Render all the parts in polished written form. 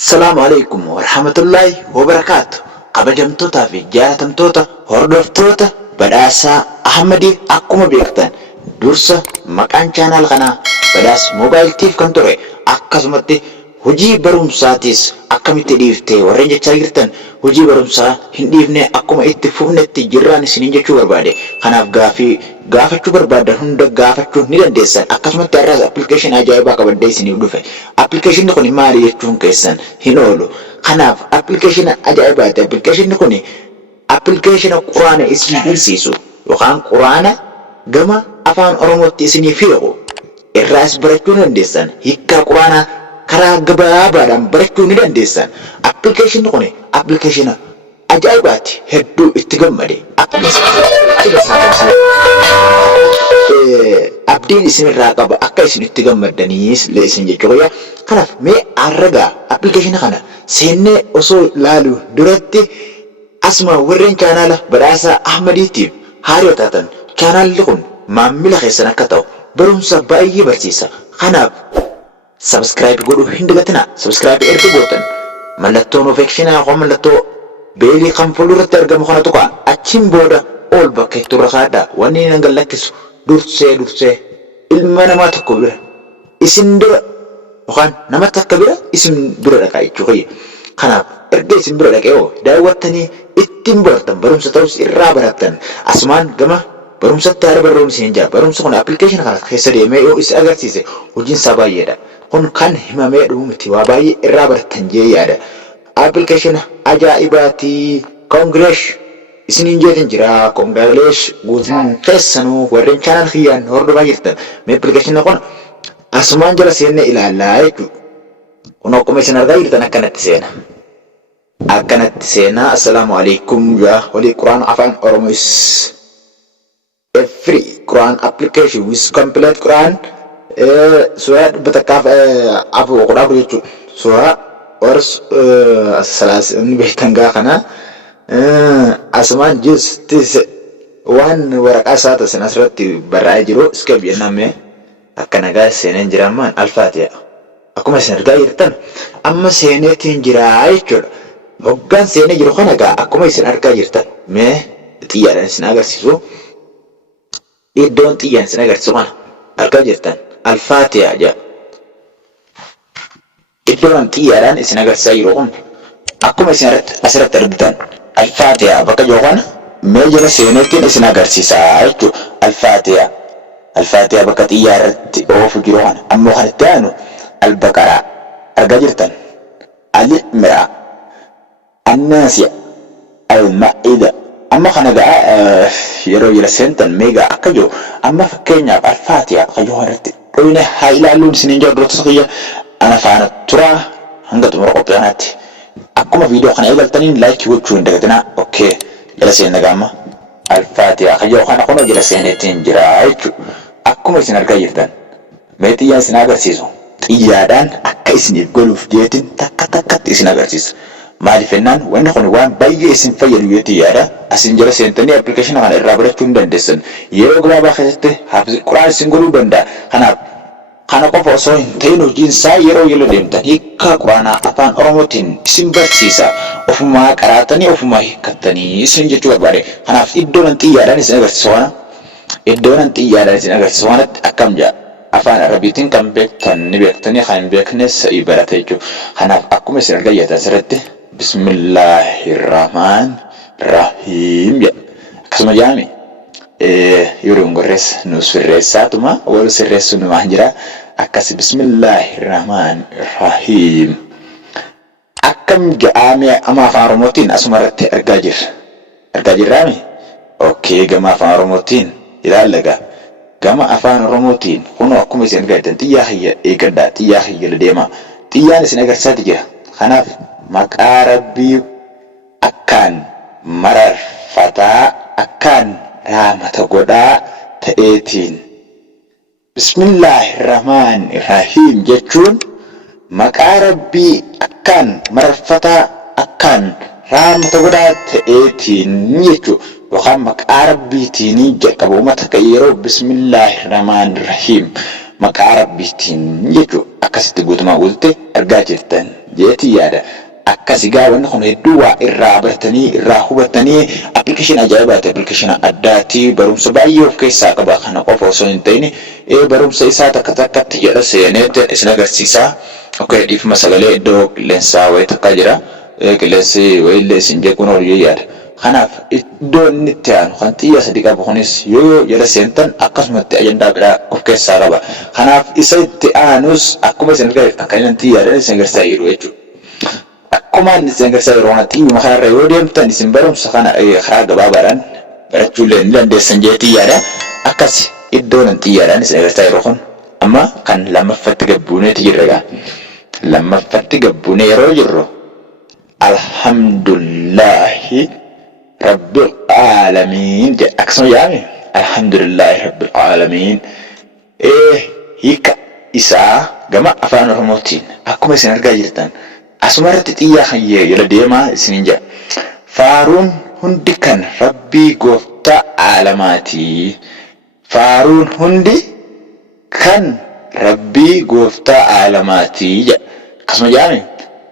Assalamu alaikum warahmatullahi wabarakatuh. Kabajamtoota fi jaalatamtoota hordoftoota badhaasaa Ahmadii akkuma beektan dursa maqaan chaanal kanaa badhaasa moobaayiltiif kan ture akkasumatti hojii barumsaatis akkamitti dhiiftee warreen jechaa jirtan hojii barumsaa hin dhiifne akkuma itti fufnetti jirraan isiniin jechuu barbaade. Kanaaf gaafachuu barbaadan hunda gaafachuu ni dandeessan. Akkasumatti har'aas appilikeeshinii ajaa'ibaa qabadhee isiniif dhufe. Appilikeeshinii kun maali jechuun keessan hin oolu. Kanaaf appilikeeshinii ajaa'ibaati. Appilikeeshinii kun appilikeeshinii quraana isin barsiisu yookaan quraana gama afaan oromootti isiniif hiiku irraas barachuu ni dandeessan. Hiikkaa quraanaa karaa gabaabaadhaan barachuu ni dandeessan. Appilikeeshinii kun appilikeeshinii ajaa'ibaati. Hedduu itti gammade. Abdiin isinirraa qaba akka isin itti gammadaniis isin jechuudha. Kanaaf mee arragaa appilikeeshinii kana seennee osoo ilaaluu duratti asuma warreen chaanaala badhaasaa Ahmadiitiif haarii taatan chaanaalli kun maamila keessan akka ta'u barumsa baay'ee barsiisa. Kanaaf subscribe godhuu hin dagatinaa. Subscribe erga gootan mallattoo notificationii yookaan mallattoo beelii kan fuulduratti argamu kana tuqaa achiin booda ol bakka itti turre kaadhaa wanni nan gallakkisu dursee ilma namaa tokko bira isin dura yookaan nama takka bira isin bira dhaqaa jechuudha. Kanaaf erga isin bira dhaqee daawwattanii ittiin baratan barumsa ta'us irraa baratan asumaan gama barumsatti haala barnoomsi hin jira. Barumsa kun appilikeeshinii kana keessa deemee yoo isin agarsiise hojiin isaa baay'eedha. Kun kan himamee dhufu miti waa baay'ee irraa baratan jee yaada. Appilikeeshinii ajaa'ibaati. Koongireesh isiniin jeetin jira. Koongireesh guutuun keessanuu warreen chaanal kiyyaan hordofaa jirtan mee appilikeeshinii kun asumaan jala seennee ilaallaa jechuudha. Kun akkuma isin argaa jirtan akkanatti seena. Akkanatti seenaa. Assalaamu alaikum yaa walii quraan afaan oromoos. A free Quran application with complete Quran surah bertakaf apa Quran begitu surah ors salas ini bertangga karena asman justice one warak asat senasrat di barai jiro sekian namanya akan agak senen jeraman al-Fatihah. Aku masih harga irtan amma senetin jirai cur bukan sene jiro kan agak aku masih harga irtan me tiada senagar sisu iddoon xiyyan isin agarsiisu kana argaa jirtan al-Faatihaa jedha. Iddoon xiyyaadhaan isin agarsiisaa jiru kun akkuma isin asirratti argitan al-Faatihaa bakka jiru kana mee jala seeneettiin isin agarsiisaa jechuudha. Al-Faatihaa bakka xiyyaarratti oofu jiru kana ammoo kan itti aanu al-Baqaraa argaa jirtan al-Imraa an-Naasi'a al-Maa'ida amma kana gaa yeroo jala seentan meegaa akka jiru amma fakkeenyaaf al-Faatihaa akka jiru irratti dhoyne haa ilaalluun isiniin jira duroota kiyya ana faana turaa hanga xumura qophii kanaatti akkuma viidiyoo kana eegaltaniin laayikii gochuu hin dagatinaa. Okkee jala seenna gaama al-Faatihaa akka jiru kana kunoo jala seeneettiin jira jechuudha. Akkuma isin argaa jirtan mee xiyyaan isin agarsiisu xiyyaadhaan akka isiniif godhuuf jeetiin takka takkatti isin agarsiisa. Maaliif jennaan wanni kun waan baay'ee isin fayyadu jeetii yaada. Asin jala seentanii appilikeeshinii kana irraa barachuu hin dandeessan. Yeroo gabaabaa keessatti hafiz quraan isin godhuu danda'a. Kanaaf kana qofa osoo hin ta'in hojiin isaa yeroo jala deemtan hiikkaa quraanaa afaan oromootiin isin barsiisa. Ofumaa qaraatanii ofumaa hiikkattanii isin jechuu barbaade. Kanaaf iddoon xiyyaadhaan isin agarsiisu kana iddoon xiyyaadhaan isin agarsiisu kanatti akkam jedha. Afaan arabiitiin kan beektan ni beektanii kan hin beeknes barata jechuudha. Kanaaf akkuma isin argaa jirtan asirratti Bismillahirrahmanirrahim ya. Akkasuma jaami yeroo ngorrees nus firreessaatuma wal sirreessu numaa jira akkas Bismillahirrahmanirrahim. Akkam jaame ama afaan oromootiin asuma irratti argaa jirraami. Okkee gama afaan oromootiin ilaalaga gama afaan oromootiin kun akkuma isin argaa jirtan xiyyaa hiyya eegaddaa xiyyaa hiyya deema xiyyaan isin agarsiisaa jira. Kanaaf maqaa rabbii akkaan mararfataa akkaan raamata godhaa ta'eetiin Bismillahirrahmanirrahim jechuun maqaa rabbii akkaan mararfataa akkaan raamata godhaa ta'eetiin jechuudha. Yookaan maqaa rabbiitiin jalqaba uummata kan yeroo Bismillahirrahmanirrahim maqaa rabbiitiin jechuudha. Akkasitti guutumaa guututti argaa jirtan jeeti yaada. Akkasi gaa wanni kun hedduu waa irraa bartanii irraa hubattanii application ajaa'ibaati. Application addaati barumsa baay'ee of keessaa qaba. Kana qofa osoo hin ta'in barumsa isaa takka takkatti jedha seeneetti isin agarsiisa. Okay, dhiifama sagalee iddoo qilleensaa wayii takka jira. Qilleensi wayillee isin jechuun hojii yaada. Kanaaf iddoo inni itti aanu kan xiyya sadii qabu kunis yoo jala seentan akkasumatti ajandaa biraa of keessaa qaba. Kanaaf isa itti aanus akkuma isin argaa kan inni xiyyaadhaan isin agarsiisaa jiru jechuudha. Akkuma isin agarsiisaa jiru kana xiyyuma kanarra yoo deemtan isin barumsa kana karaa gabaabaadhaan barachuu ni dandeessan jee xiyyaadha. Akkas iddoon xiyyaadhaan isin agarsiisaa jiru kun amma kan lammaffatti gabbuuneeti jirra. Lammaffatti gabbuunee yeroo jirru alhamdulillahi rabbil aalamiin jedha. Akkasuma yaame alhamdulillahi rabbil aalamiin. Hiika isaa gama afaan oromootiin akkuma isin argaa jirtan asumarratti xiyyaa kan jala deemaa isinin jedha. Faaruun hundi kan rabbii gooftaa aalamaati. Faaruun hundi kan rabbii gooftaa aalamaati jedha. Akkasuma yaame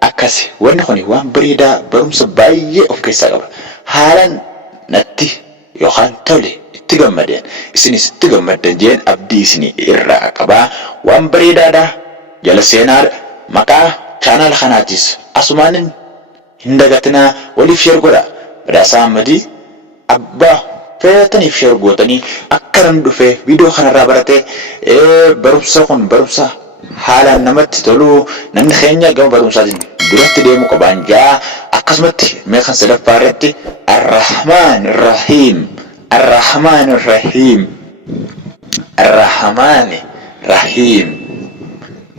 akkasi wanni kun waan bareedaa barumsa baay'ee of keessaa qaba. Haalan natti yookaan tole itti gammadeen isinis itti gammaddan jeen abdii isinii irraa qabaa. Waan bareedaadha jala seenaadha. Maqaa chaanaala kanaatis asumaan hin dagatinaa waliif sheer godha. Badhaasaa Ahmadii abbaa feetaniif sheer gootanii akka nan dhufee viidiyoo kanarraa baratee barumsa kun barumsa haalaan namatti tolu namni keenya gama barumsaatiin duratti deemu qabaan jaa. Akkasumatti meeqan sadaffaa irratti Ar-Rahmaan Ar-Rahiim Ar-Rahmaan Ar-Rahiim Ar-Rahmaan Rahiim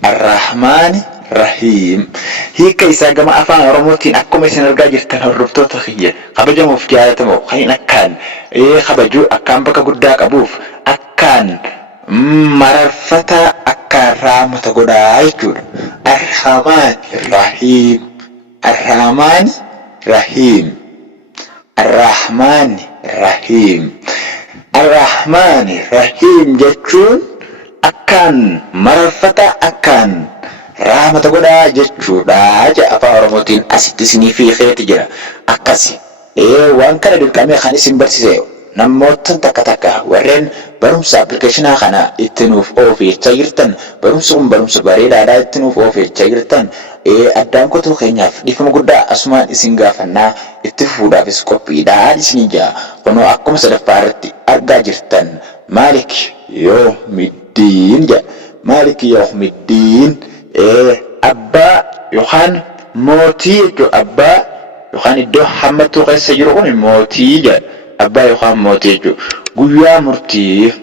Ar-Rahmaan Rahiim. Hiika isaa gama afaan oromootiin akkuma isin argaa jirtan hordoftoota kiyya kabajamuuf jaalatamoo kan akkaan kabajuu akkaan bakka guddaa qabuuf akkaan mararfata akkaan raamata godhaa jechuudha. Ar-Rahmaan Rahiim Ar-Rahmaan Rahiim Ar-Rahmaan Rahiim. Ar-Rahmaan Rahiim jechuun akkaan mararfata akkaan raamata godhaa jechuudha. Afaan oromootiin asitti isinii fiixeeti jira. Akkasi waan kana dirqamee kan isin barsiise namoota takka takka warreen barumsa applicationaa kana itti nuuf oofechaa jirtan barumsi kun barumsa bareedaadhaa itti nuuf oofechaa jirtan addaan qotuu keenyaaf dhiifama guddaa asumaan isin gaafannaa itti fuudhaafis qophiidhaa isinii jaa. Kunoo akkuma sadaffaa irratti argaa jirtan Maalik Yawmiddiin jedha. Maalik Yawmiddiin abbaa yookaan mootii jechuudha. Abbaa yookaan iddoo hammattuu keessa jiru kun mootii jedha. Abbaa yookaan mootii jechuudha. Guyyaa murtii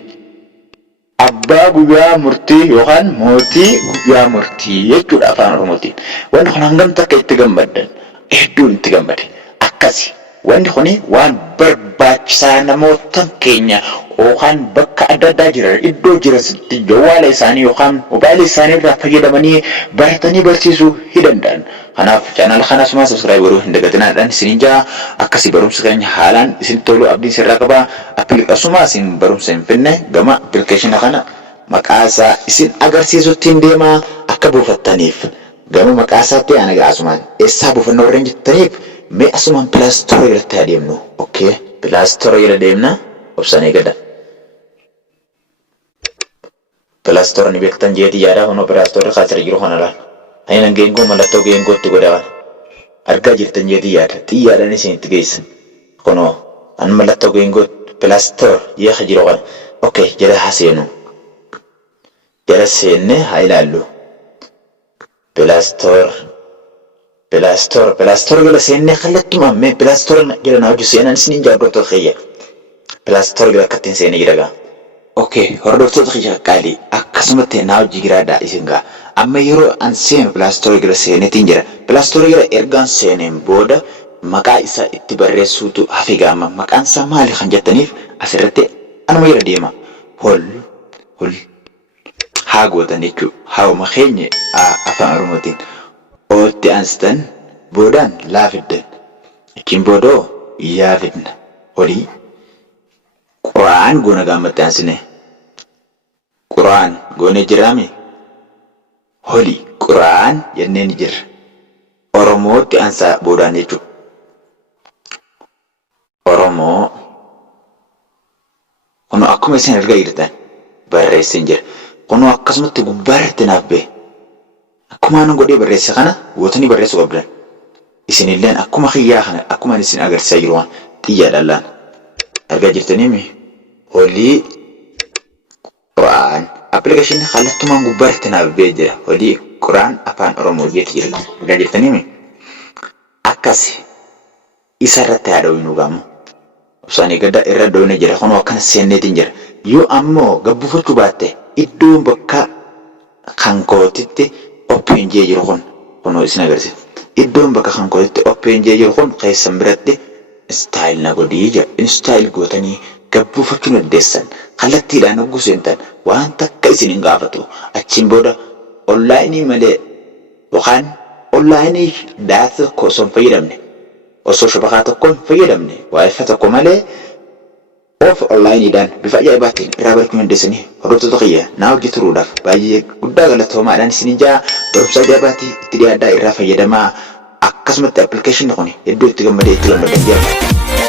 abbaa guyyaa murtii yookaan mootii guyyaa murtii jechuudha afaan oromootiin. Wanti kun hangam takka itti gammaddan hedduun itti gammade. Akkasi wanti kun waan barbaachisaa namoota keenya yookaan bakka adda addaa jiran iddoo jiranitti jawwaala isaanii yookaan mobaayilii isaanii irraa fayyadamanii baratanii barsiisuu ni danda'an. Kanaaf chaanaala kana asumaan subscribe godhuu hin dagatinaadhaan isinin jaa. Akkasii barumsa keenya haalaan isin tolu abdiin sirraa qaba. Asumaa isin barumsa hin finne gama application kana maqaa isaa isin agarsiisuttiin deemaa akka buufattaniif gama maqaa isaatti ana asumaan eessaa buufannoo warreen jettaniif mee asumaan pilaastoorii irratti adeemnu. Okay, pilaastoorii irra deemna obsanii gada. Pilaastoorii ni beektan jeetii yaada kunoo pilaastoorii kaasira jiru kanarraa. Ayinan geengoo mallattoo geengootti godhaman argaa jirtan jeetii yaada xiyyaadhaan isinitti geessa. Kunoo an mallattoo geengootti pilaastoor jeeqa jiru kana. Okay, jala haa seenu. Jala seenne haa ilaallu. Pilaastoor jala seenne kallattumaan mee pilaastoor jala naa hojii seenan isiniin jaaddoota kiyya. Pilaastoor jala akkattiin seenee jira gaa. Okay, hordoftoota kiyya qaalii akkasumatti naa hojii giraadhaa isin gaa. Amma yeroo an seenu pilaastoorii jala seeneetiin jira. Pilaastoorii jala ergaan seeneen booda maqaa isaa itti barreessuutu hafe gaama. Maqaan isaa maali kan jettaniif asirratti anuma jala deema. Hol haa gootan jechuudha. Haawuma keenya afaan oromootiin ootti aansitan boodaan laafiddan achiin boodoo yaa fidna olii quraan goona gaammatti aansine quraan goone jiraame. Holi Quraan jenneen jirra. Oromootti ansaa boodaan jechuudha. Oromoo kun akkuma isin argaa jirtan barreessin jira. Kun akkasumatti gubbaarratti naaf ba'e. Akkuma anan godhee barreesse kana gootanii barreessuu qabdan. Isinilleen akkuma xiyyaa kana akkuma isin agarsiisaa jiru waan xiyyaadhaan argaa jirtanii olii Quraan appilikeeshinii kallattumaan gubbaarratti naaf ba'e jira. Olii Quraan afaan Oromoo jeetti jira. Argaa jirtanii akkasi isarratti haadha winuu gamu. Usanii gada irra doone jira. Kun akkana seenneetiin jira. Yoo ammoo gabbufachuu baatte iddoon bakka kan kootitti OPNG jiru kun isin agarsiisa. Iddoon bakka kan kootitti OPNG jiru kun keessan biratti istaayil na godhii jira. Istaayil gootanii gabbufachuu dandeessan. Kallattiidhaan hogguu seentan waan takka isin hin gaafatu. Achiin booda onlaayinii malee yookaan onlaayinii daata tokko osoo hin fayyadamne osoo shabakaa tokko hin fayyadamne waayifaa tokko malee of onlaayiniidhaan bifa ajaa'ibaatiin irraa barachuu dandeessanii hordoftoota kiyya naa hojii turuudhaaf baay'ee guddaa galatoomaadhaan isin barumsa ajaa'ibaatii itti dhiyaadhaa irraa fayyadamaa akkasumatti appilikeeshinii kun hedduu itti gammadee itti gammadan jira.